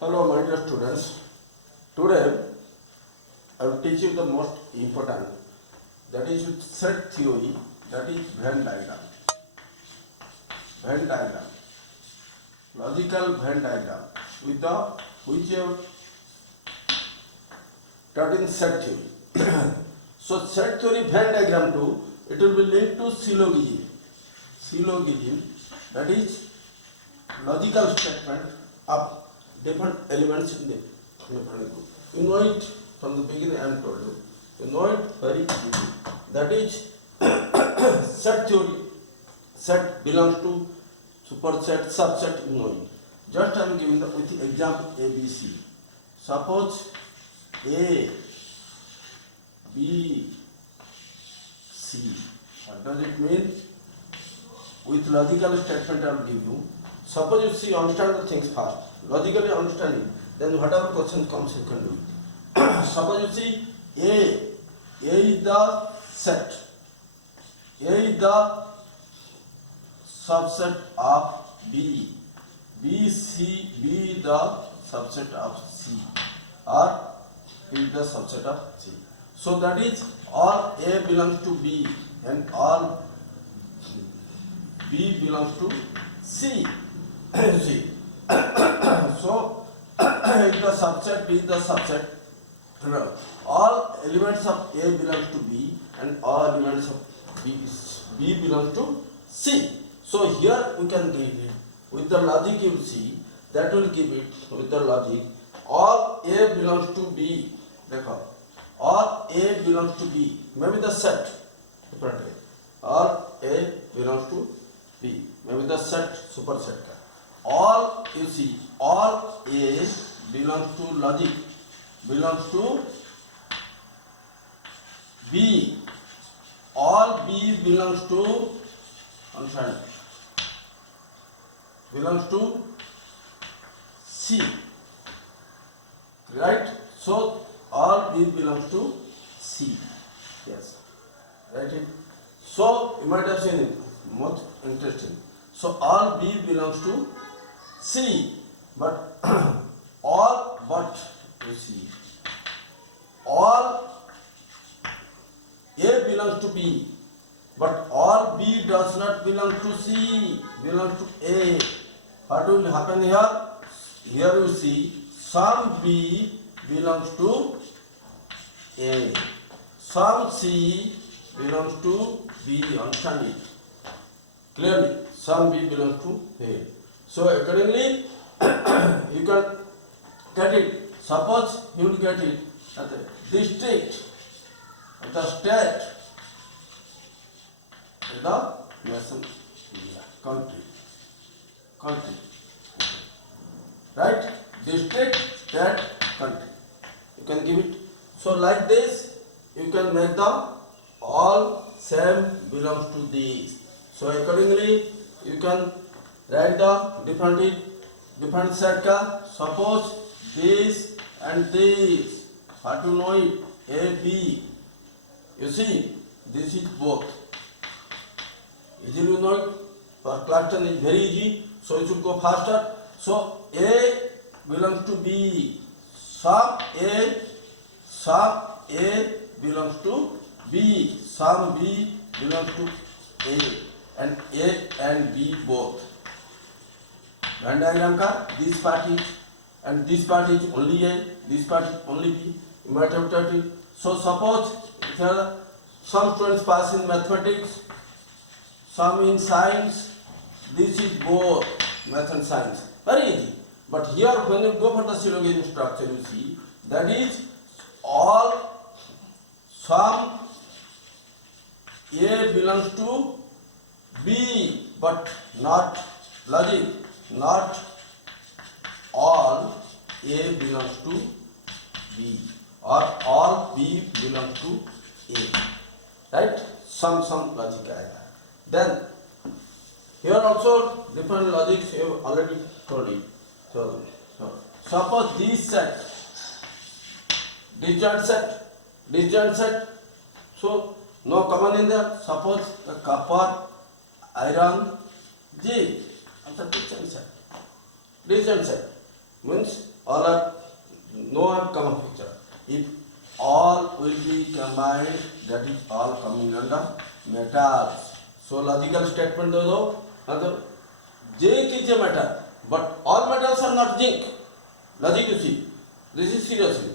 Hello, my dear students. Today I will teach you the most important, that is set theory, that is Venn diagram. Venn diagram, logical Venn diagram with the which you have taught in set theory. So set theory Venn diagram too, it will be linked to syllogism. Syllogism, that is logical statement of different elements in the group. You know it from the beginning. I am told you. You know it very easily. That is set theory. Set belongs to superset, subset. You know it. Just I am giving with the example A, B, C. Suppose A, B, C. What does it mean? With logical statement I will give you. Suppose you see, understand the things first. Logically understand it. Then whatever question comes, you can do it. Suppose you see A is the set. A is the subset of B. B is the subset of C. Or is the subset of C. So that is all A belongs to B and all B belongs to C. C. So if the subset B is the subset, all elements of A belongs to B and all elements of B belongs to C. So here we can give it with the logic. You see that will give it with the logic. All A belongs to B. All A belongs to B. Maybe the set differently. All A belongs to B. Maybe the set superset. All you see, all A belongs to logic, belongs to B. All B belongs to, understand, belongs to C. Right? So all B belongs to C. Yes. Right? So you might have seen it. Most interesting. So all B belongs to C, but all but you see, all A belongs to B, but all B does not belong to C, belongs to A. What will happen here? Here you see, some B belongs to A, some C belongs to B. Understand it clearly. Some B belongs to A. So accordingly, you can get it. Suppose you will get it at the district, at the state, at the nation, country. Right? District, state, country. You can give it. So like this, you can make the all same belongs to these. So accordingly, you can write the different set ka. Suppose this and this. How to know it? A, B. You see, this is both. Easily you know it. For class 10 is very easy. So you should go faster. So A belongs to B. Sub A belongs to B. Sum B belongs to A. And A and B both. Venn diagram ka this part is and this part is only A, this part is only B. You might have taught it. So suppose here some students pass in mathematics, some in science. This is both math and science. Very easy. But here when you go for the syllogism structure, you see that is all some A belongs to B, but not logic, not all A belongs to B or all B belongs to A. Right? Some logic. Then here also different logics you have already told it. So suppose this set, disjoint set. So no common in there. Suppose the copper, iron, zinc. Disjoint set means all are no common feature. If all will be combined, that is all coming under metals. So logical statement दो मतलब zinc is a metal, but all metals are not zinc. Logic you see, this is seriously.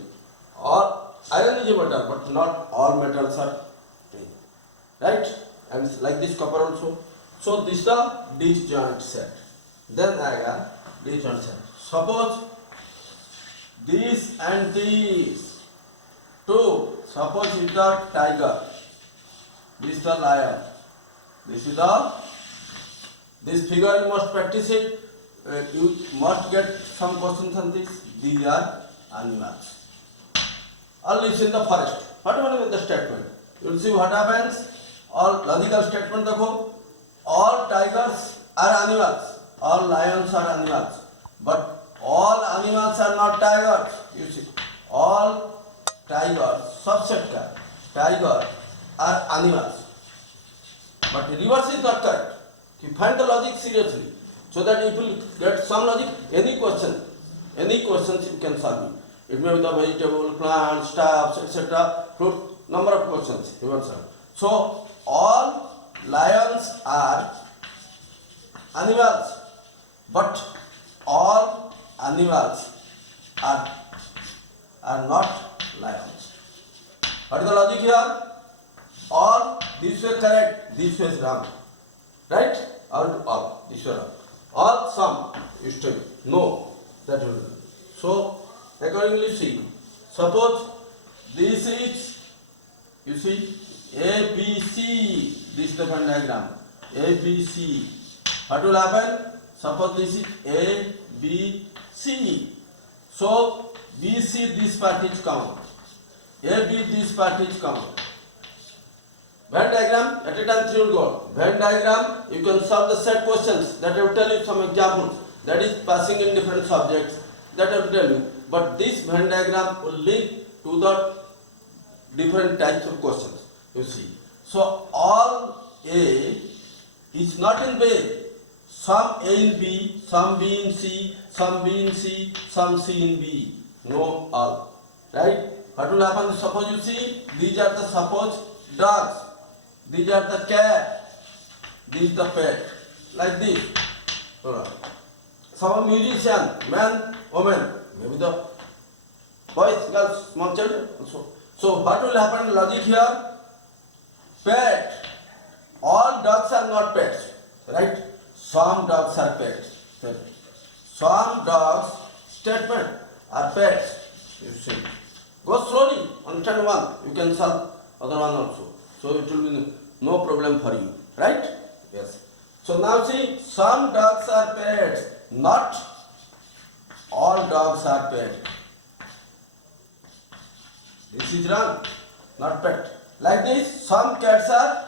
All iron is a metal, but not all metals are zinc, right? And like this copper also. So this is the disjoint set. Then आएगा disjoint set. Suppose this and this two. Suppose is the tiger, this is the lion, this is the this figure you must practice it. You must get some questions on this. These are animals. All lives in the forest. What is the statement? You will see what happens. All logical statement देखो. All tigers are animals. All lions are animals. But all animals are not tigers. You see, all tigers subset का tiger are animals. But reverse is not correct. You find the logic seriously, so that if you get some logic, any questions you can solve it. It may be the vegetable, plants, stuffs, etc. Fruit, number of questions you can solve. So all lions are animals, but all animals are not lions. What is the logic here? All this way correct, this way is wrong. Right? All this way wrong. All some is to no, that will be. So accordingly see, suppose this is, you see, A, B, C, this is the Venn diagram, A, B, C. What will happen? Suppose this is A, B, C. So B, C, this part is common. A, B, this part is common. Venn diagram, at a time 3 will go. Venn diagram, you can solve the set questions. That I will tell you some examples. That is passing in different subjects. That I will tell you. But this Venn diagram will link to the different types of questions. You see. So all A is not in B. Some A in B, some B in C, some B in C, some C in B. No all. Right? What will happen? Suppose you see, these are the suppose dogs. These are the cat. This is the pet. Like this. Some musician, man, woman, maybe the boys, girls, small children also. So what will happen in logic here? Pet. All dogs are not pets, right? Some dogs are pets. Some dogs, statement, are pets. You see. Go slowly, understand one. You can solve other one also. So it will be no problem for you, right? Yes. So now see, some dogs are pets, not all dogs are pets. This is wrong, not pet. Like this, some cats are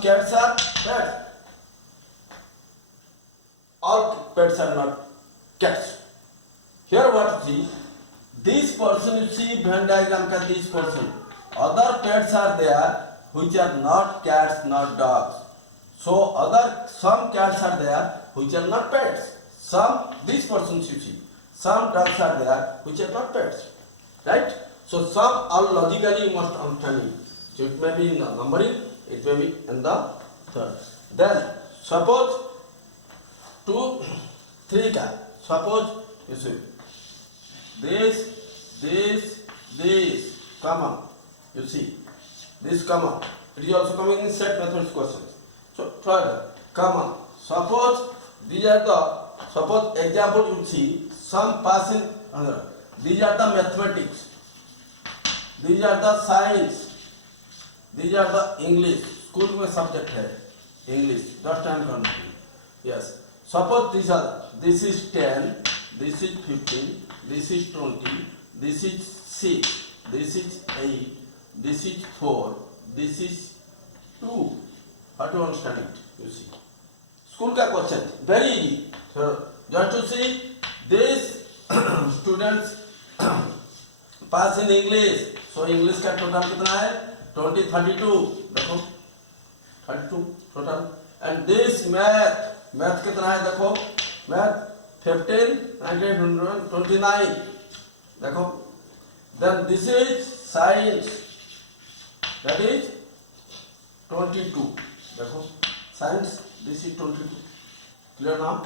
pets. All pets are not cats. Here what you see, this person you see Venn diagram ka this person. Other pets are there which are not cats, not dogs. So some cats are there which are not pets. These persons you see. Some dogs are there which are not pets. Right? So some all logically you must understand it. So it may be in the numbering, it may be in the third. Then suppose 2, 3 cat. Suppose you see this common. You see this common. It is also coming in set methods questions. So third common. Suppose these are the example you see some pass in another. These are the mathematics. These are the science. These are the English. School में subject है English. Just time करना है. Yes. Suppose this is 10, this is 15, this is 20, this is 6, this is 8, this is 4, this is 2. How to understand it? You see. School का question very easy. So just to see this students pass in English. So English का total कितना है? 32 देखो 32 total. And this math कितना है देखो? Math 15, 19, 29. देखो. Then this is science. That is 22. देखो. Science. This is 22. Clear now?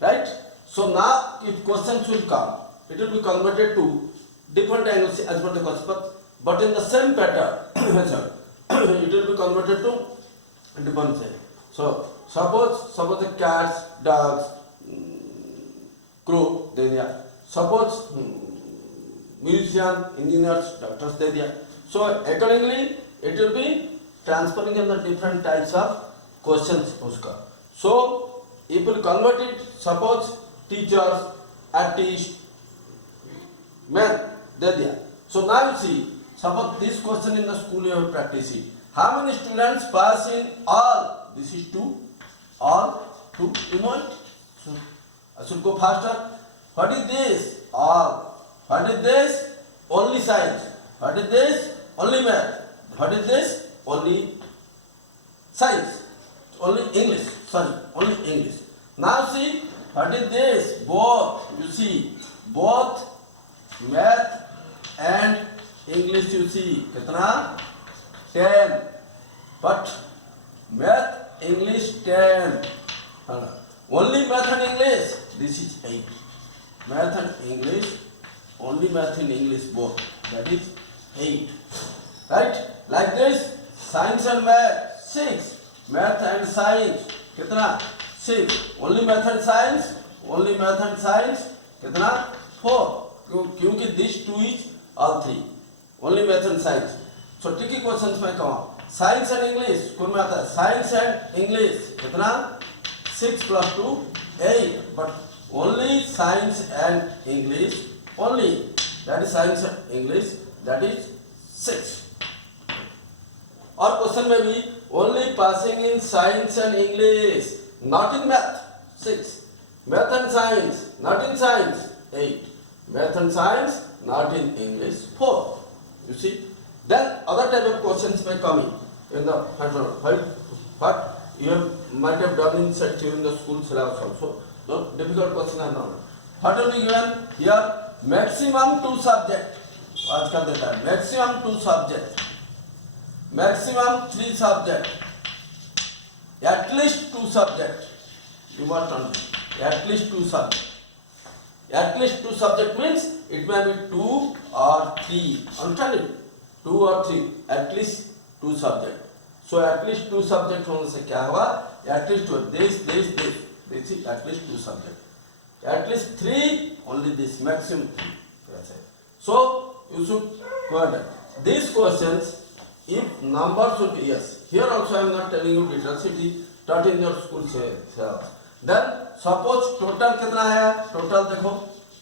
Right? So now if questions will come, it will be converted to different angles as per the question, but in the same pattern. It will be converted to different thing. So suppose the cats, dogs, crow दे दिया. Suppose musician, engineers, doctors दे दिया. So accordingly it will be transferring in the different types of questions उसका. So if you convert it, suppose teachers, artists, math दे दिया. So now you see, suppose this question in the school you have practiced it. How many students pass in all? This is 2. All 2. You know it? So I should go faster. What is this? All. What is this? Only science. What is this? Only math. What is this? Only science. Only English. Sorry, only English. Now see, what is this? Both. You see, both math and English. You see, कितना? 10. But math, English 10. Only math and English. This is 8. Math and English. Only math and English both. That is 8. Right? Like this, science and math 6. Math and science कितना? 6. Only math and science. Only math and science कितना? 4. क्योंकि this 2 is all 3. Only math and science. So tricky questions में कहूँ. Science and English school में आता है. Science and English कितना? 6 plus 2 8. But only science and English only. That is science and English. That is 6. और question में भी only passing in science and English, not in math 6. Math and science, not in science 8. Math and science, not in English 4. You see. Then other type of questions may come in the what you might have done inside during the school syllabus also. No difficult question are not. What will be given here? Maximum 2 subject. आजकल देता है maximum 2 subject. Maximum 3 subject. At least 2 subject. You must understand. At least 2 subject. At least 2 subject means it may be 2 or 3. Understand it? 2 or 3. At least 2 subject. So at least 2 subject होने से क्या हुआ? At least this. This is at least 2 subject. At least 3. Only this maximum 3. So you should go ahead. These questions, if number should be yes. Here also I am not telling you details. It is taught in your school syllabus. Then suppose total कितना आया? Total देखो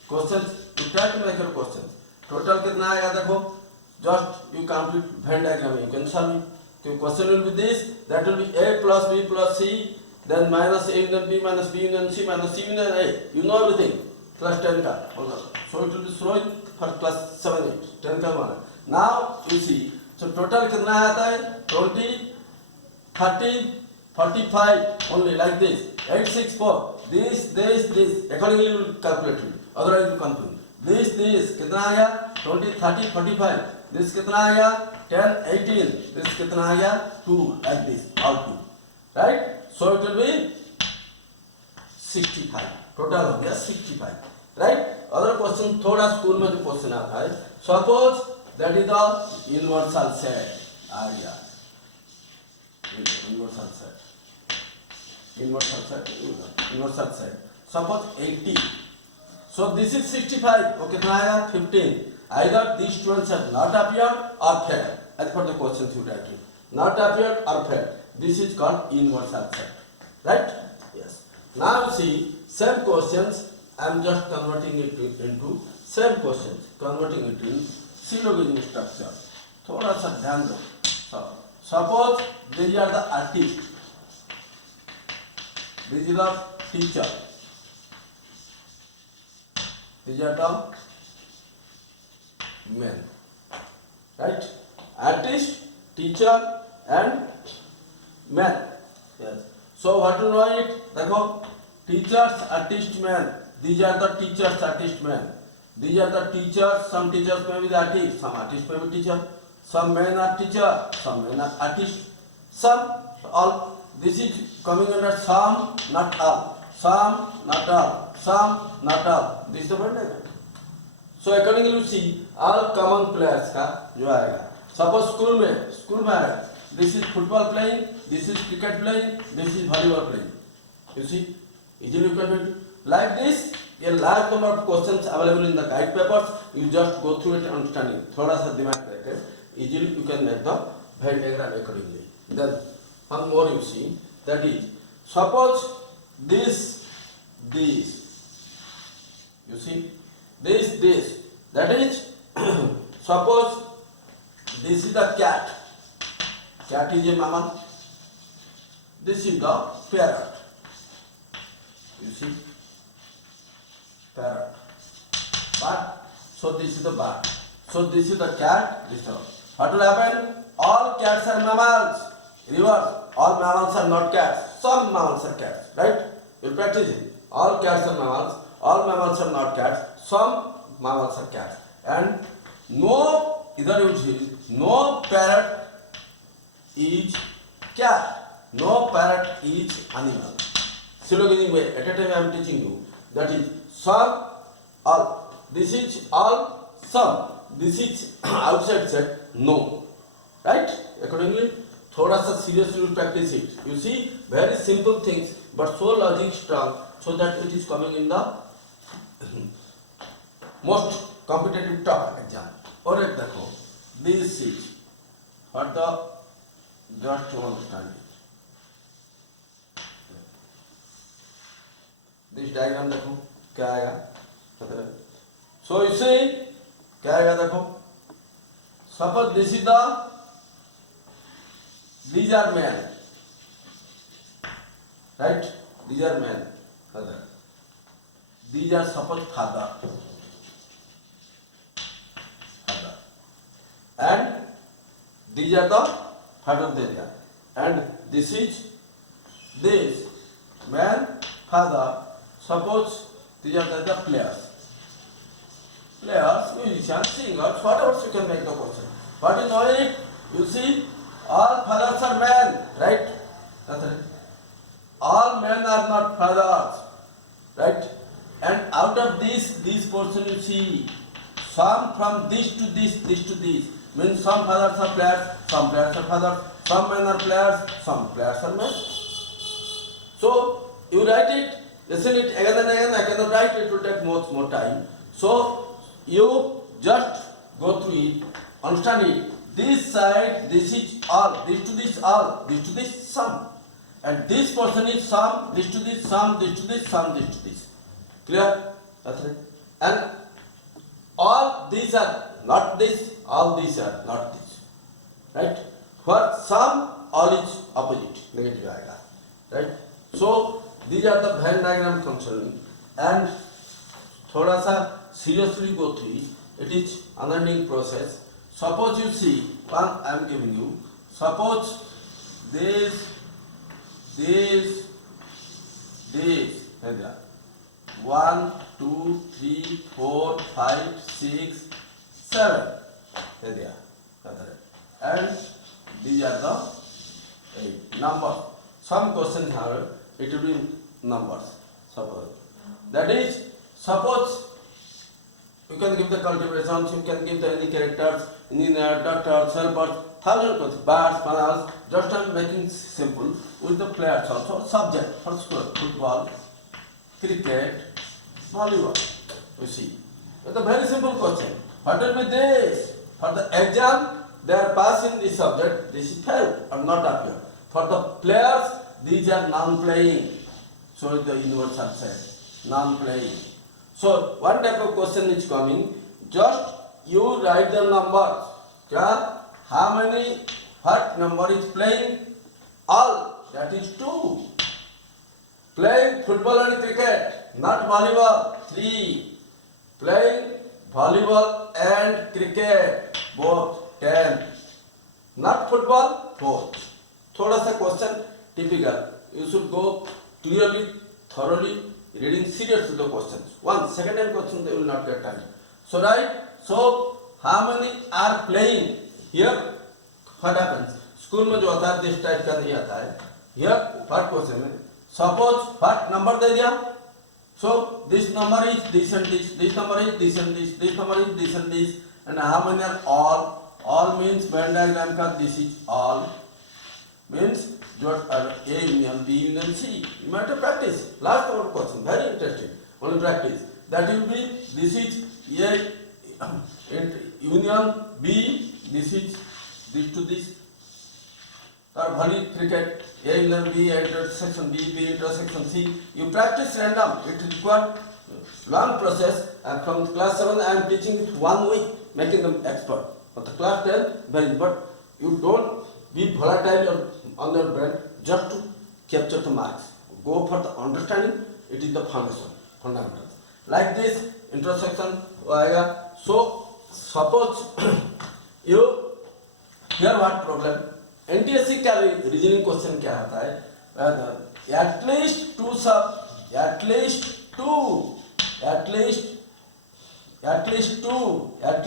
questions. You try to make your questions. Total कितना आया देखो. Just you complete Venn diagram. You can solve it. The question will be this. That will be A plus B plus C. Then minus A union B minus B union C minus C union A. You know everything. Class 10 का. So it will be thrown for class 7, 8. 10 का माना. Now you see. So total कितना आता है? 20, 30, 45 only like this. 8, 6, 4. This. Accordingly you will calculate it. Otherwise you confuse. This कितना आया? 20, 30, 45. This कितना आया? 10, 18. This कितना आया? 2 like this. All 2. Right? So it will be 65. Total हो गया 65. Right? Other question थोड़ा स्कूल में जो क्वेश्चन आता है. Suppose that is the universal set area. Universal set. Suppose 80. So this is 65. Okay, कितना आया? 15. Either these students have not appeared or failed. As per the questions you write it. Not appeared or failed. This is called universal set. Right? Yes. Now see, same questions. I am just converting it into same questions. Converting it into syllogism structure. थोड़ा सा ध्यान दो. Suppose these are the artists. These are the teacher. These are the men. Right? Artist, teacher and man. Yes. So what to know it? देखो teachers, artist, man. these are the teachers, artist men. These are the teachers. Some teachers may be the artist, some artists may be teacher. Some men are teacher, some men are artist. Some, all. This is coming under some, not all. Some, not all. Some, not all. This is the word. So accordingly you see all common players का जो आएगा. Suppose school में आएगा. This is football playing, this is cricket playing, this is volleyball playing. You see, easily you can do it. Like this, a large number of questions available in the guide papers. You just go through it and understanding. थोड़ा सा दिमाग रखे. Easily you can make the Venn diagram accordingly. Then one more you see, that is, suppose this, you see, this, that is, suppose this is the cat. Cat is a mammal. This is the parrot. You see, parrot. But so this is the bird. So this is the cat. This is the. What will happen? All cats are mammals. Reverse. All mammals are not cats. Some mammals are cats. Right? You practice it. All cats are mammals. All mammals are not cats. Some mammals are cats. And no, either you see, no parrot is cat. No parrot is animal. Syllogism way. At a time I am teaching you. That is some, all. This is all, some. This is outside set, no. Right? Accordingly, thoda sa seriously you practice it. You see, very simple things, but so logic strong, so that it is coming in the most competitive top exam. Or ek dekho, this is for the just to understand it. This diagram देखो क्या आएगा. So you see क्या आएगा देखो. Suppose this is the, these are men, right? These are men. These are suppose father, and these are the father they are, and this is this man, father. Suppose these are the players, musicians, singers, whatever you can make the question. What is knowing it? You see, all fathers are men, right? That's right. All men are not fathers, right? And out of this portion you see, some from this to this to this. Means some fathers are players, some players are fathers, some men are players, some players are men. So you write it, listen it again and again. I cannot write, it will take much more time. So you just go through it, understand it. This side, this is all, this to this all, this to this some. And this person is some, this to this some, this to this some, this to this. Clear? That's right. And all these are not this, all these are not this. Right? For some, all is opposite, negative aega. Right? So these are the Venn diagram concerning. And thoda sa seriously go through it. It is unending process. Suppose you see, one I am giving you. Suppose this, and that. 1, 2, 3, 4, 5, 6, 7. And these are the numbers. Some questions have it will be numbers. Suppose that is, suppose you can give the cultivations, you can give the any characters, engineer, doctor, helper, thousand questions, birds, panels. Just I am making simple with the players also. Subject for school, football, cricket, volleyball. You see, it's a very simple question. What will be this? For the exam, they are passing this subject. This is failed or not appear. For the players, these are non-playing. So the universal said, non-playing. So one type of question is coming. Just you write the numbers. How many? What number is playing? All. That is 2. Playing football and cricket, not volleyball. 3. Playing volleyball and cricket, both 10. Not football, 4. Thoda sa question typical. You should go clearly, thoroughly. reading seriously the questions. One second time question they will not get time. So right. So how many are playing here? What happens? School में जो आता है this type का नहीं आता है. Here what question है? Suppose what number दे दिया? So this number is this and this. This number is this and this. This number is this and this. And how many are all? All means Venn diagram का this is all. Means what are A union B union C. You might have practice. Last one question. Very interesting. Only practice. That will be this is A union B. This is this to this. Or volley cricket, A union B, intersection B, B intersection C. You practice random. It requires long process. And from class 7, I am teaching it 1 week, making them expert. But the class 10, very. But you don't be volatile on your brain just to capture the marks. Go for the understanding. It is the foundation, fundamental. Like this intersection. So suppose you here what problem? NTSC का reasoning question क्या आता है? At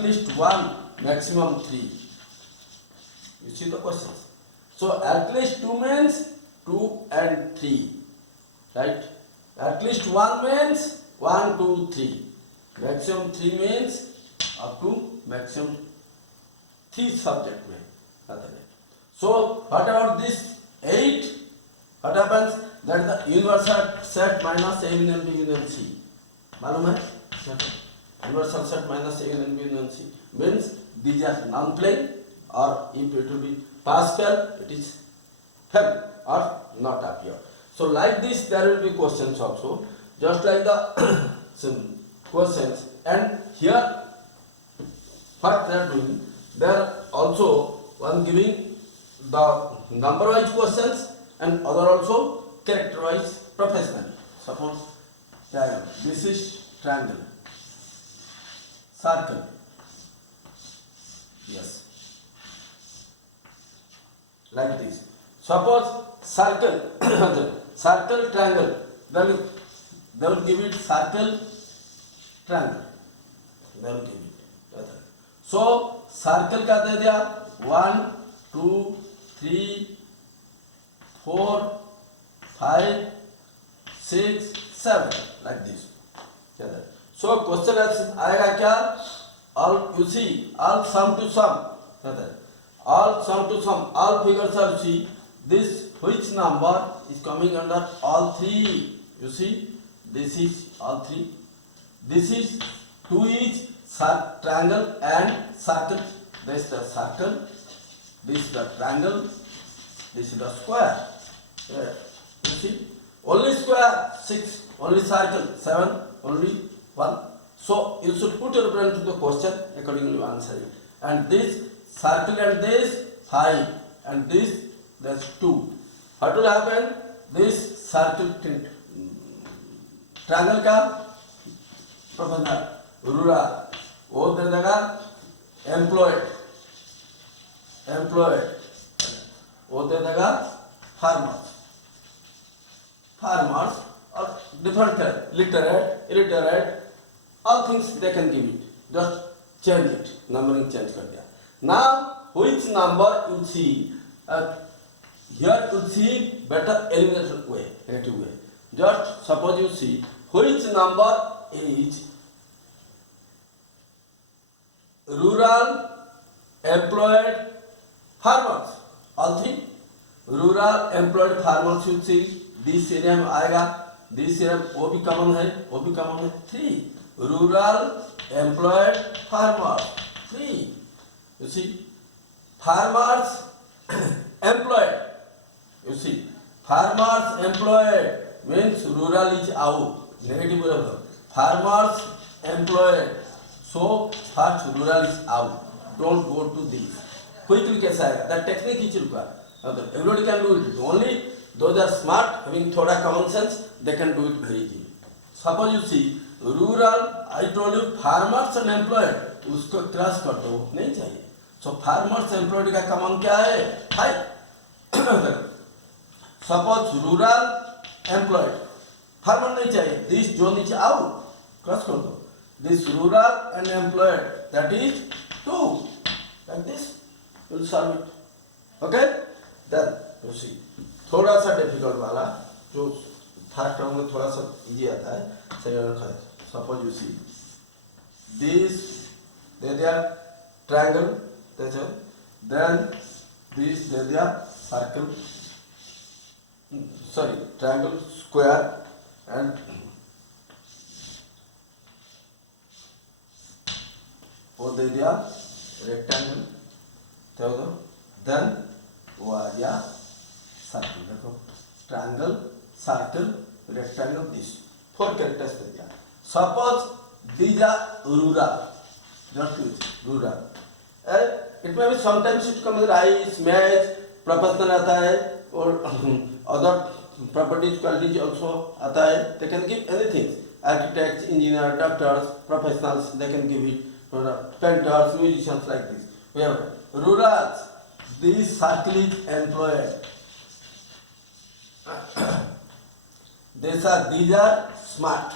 least one, maximum 3. You see the questions. So at least 2 means 2 and 3, right? At least 1 means 1, 2, 3. Maximum 3 means up to maximum 3 subject में आता है. So what about this 8? What happens? That is the universal set minus A union B union C. मालूम है? Universal set minus A union B union C means these are non-plane, or if it will be Pascal, it is hell or not appear. So like this there will be questions also, just like the some questions. And here what they are doing, they are also one giving the number wise questions and other also character wise professionally. Suppose diagram. This is triangle, circle. Yes. Like this. Suppose circle, circle, triangle. They will give it circle, triangle. They will give it. So circle का दे दिया 1, 2, 3, 4, 5, 6, 7 like this. So question आएगा क्या? All you see, all sum to sum. All sum to sum, all figures are see. This which number is coming under all 3? You see, this is all 3. This is 2 is triangle and circle. This is the circle. This is the triangle, this is the square. You see, only square 6, only circle 7, only 1. So you should put your brain to the question, accordingly you answer it. And this circle and this 5, and this that's 2. What will happen? This circle triangle का professor rural वो दे देगा employed वो दे देगा farmers और different literate illiterate all things they can give it, just change it, numbering change कर दिया. Now which number you see, here you see better elimination way, negative way. Just suppose you see which number is rural employed farmers, all three. Rural employed farmers you see, this area में आएगा, this area वो भी common है, 3. Rural employed farmers, 3. You see, farmers employed. You see, farmers employed means rural is out. Negative way. Farmers employed. So first rural is out. Don't go to this. Quickly कैसा है? That technique is required. Everybody can do it. Only those are smart, having थोड़ा common sense, they can do it very easily. Suppose you see rural, I told you farmers and employed, उसको cross कर दो, नहीं चाहिए. So farmers employed का common क्या है? 5. Suppose rural employed, farmer नहीं चाहिए, this zone is out, cross कर दो, this rural and employed that is 2, like this will solve it. Okay, then you see थोड़ा सा डिफिकल्ट वाला, जो फर्स्ट टर्म में थोड़ा सा इजी आता है, सेकंड में suppose you see this they दिया ट्रायंगल, then this दे दिया circle, sorry triangle, square and वो दे दिया रेक्टेंगल, देन वो आ गया सर्कल. देखो triangle, circle, rectangle, this 4 characters दे दिया. Suppose these are rural, just with rural. It may be sometimes it comes rice, maize, professional आता है, और other properties qualities also आता है. They can give anything. Architects, engineers, doctors, professionals, they can give it. Painters, musicians, like this. We have rural. This circle is employed. These are smart.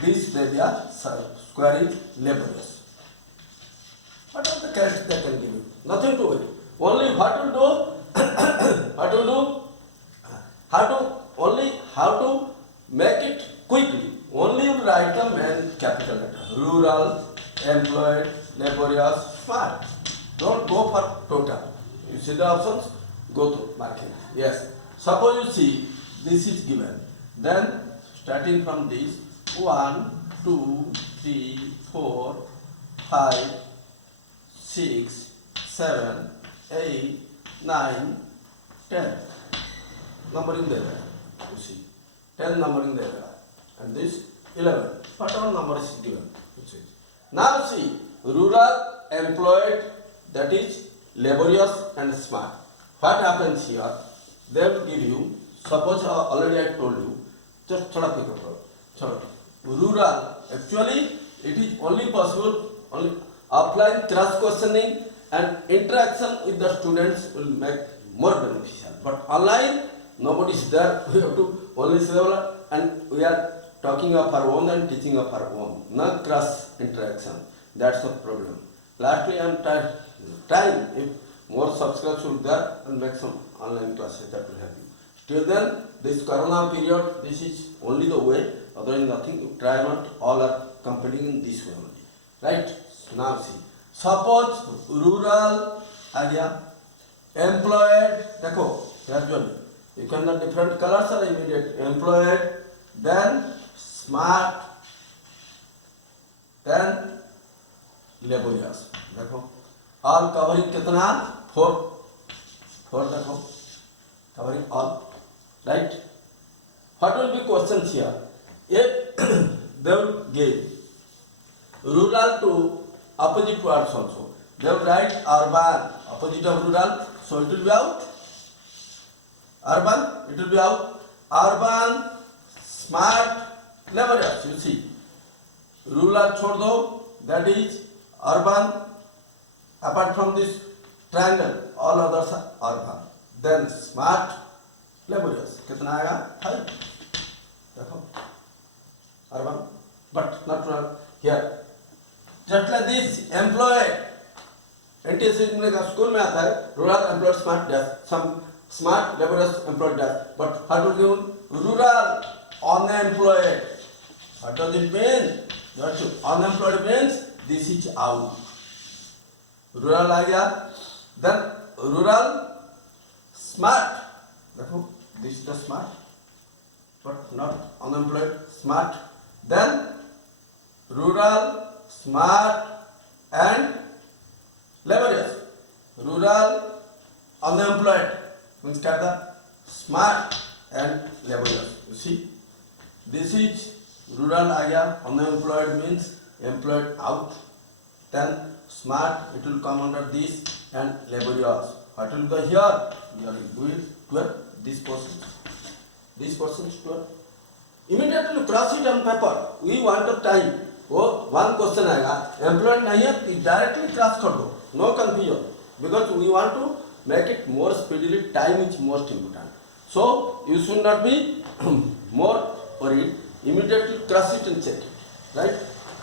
This area square is laborious. What are the characters they can give you? Nothing to it. Only what to do? What to do? How to make it quickly. Only you write the main capital letter. Rural, employed, laborious, smart. Don't go for total. You see the options? Go to marking. Yes. Suppose you see this is given. Then starting from this, 1, 2, 3, 4, 5, 6, 7, 8, 9, 10. Numbering there, you see. 10 numbering there. And this 11. Whatever number is given, you see. Now see, rural, employed, that is laborious and smart. What happens here? They will give you, suppose already I told you, just thoda pick up. Rural, actually it is only possible, only offline cross questioning and interaction with the students will make more beneficial. But online, nobody is there. We have to only say, and we are talking of our own and teaching of our own. No cross interaction. That's the problem. Lastly, I am trying if more subscribers should there and make some online classes that will help you. Till then, this Corona period, this is only the way. Otherwise nothing. You try not. All are competing in this way only. Right? Now see. Suppose rural आ गया, employed, देखो gradually. You can the different colors are immediate. Employed, then smart, then laborious. देखो all covering कितना? 4 देखो covering all. Right? What will be questions here? If they will give rural to opposite words also, they will write urban, opposite of rural, so it will be out. Urban, it will be out. Urban, smart, laborious. You see, rural छोड़ दो, that is urban. Apart from this triangle, all others are urban. Then smart, laborious. कितना आएगा? 5. देखो urban, but not rural. Here, just like this, employed. NTSC का school में आता है, rural, employed, smart, dash. Some smart, laborious, employed, dash. But what do you mean? Rural, unemployed. What does it mean? Unemployed means this is out. Rural आ गया. Then rural, smart. देखो, this is the smart, but not unemployed, smart. Then rural, smart and laborious. Rural, unemployed means the smart and laborious. You see, this is rural area. Unemployed means employed out. Then smart, it will come under this, and laborious. What will go here? We are doing 12. This portion is 12. Immediately cross it on paper. We want the time. वो one question आएगा, employed नहीं है, directly cross कर दो, no confusion, because we want to make it more speedily. Time is most important. So you should not be more worried. Immediately cross it and check it, right?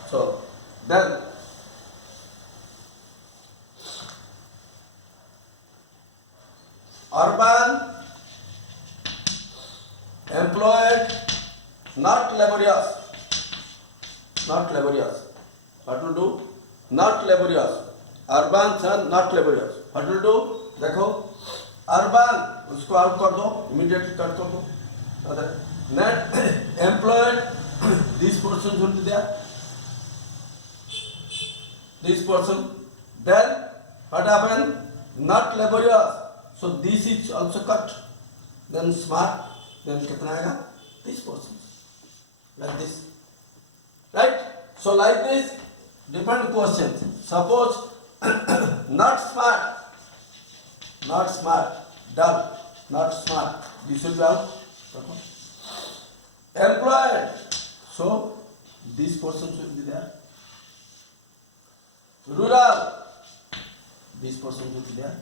So then urban, employed, not laborious. Not laborious. What will do? Not laborious. Urban and not laborious. What will do? देखो urban उसको out कर दो, immediately cut कर दो. Net employed, this person should be there. This person. Then what happened? Not laborious. So this is also cut. Then smart. Then कितना आएगा? This person. Like this. Right? So like this, different questions. Suppose not smart, dull, not smart. This will be out. Employed. So this person should be there. Rural. This person should be there.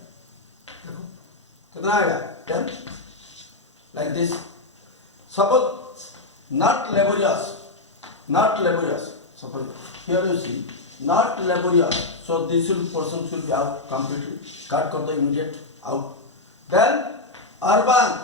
कितना आएगा? 10. Like this. Suppose not laborious. Not laborious. Suppose here you see not laborious. So this person should be out completely. Cut कर दो immediate out. Then urban.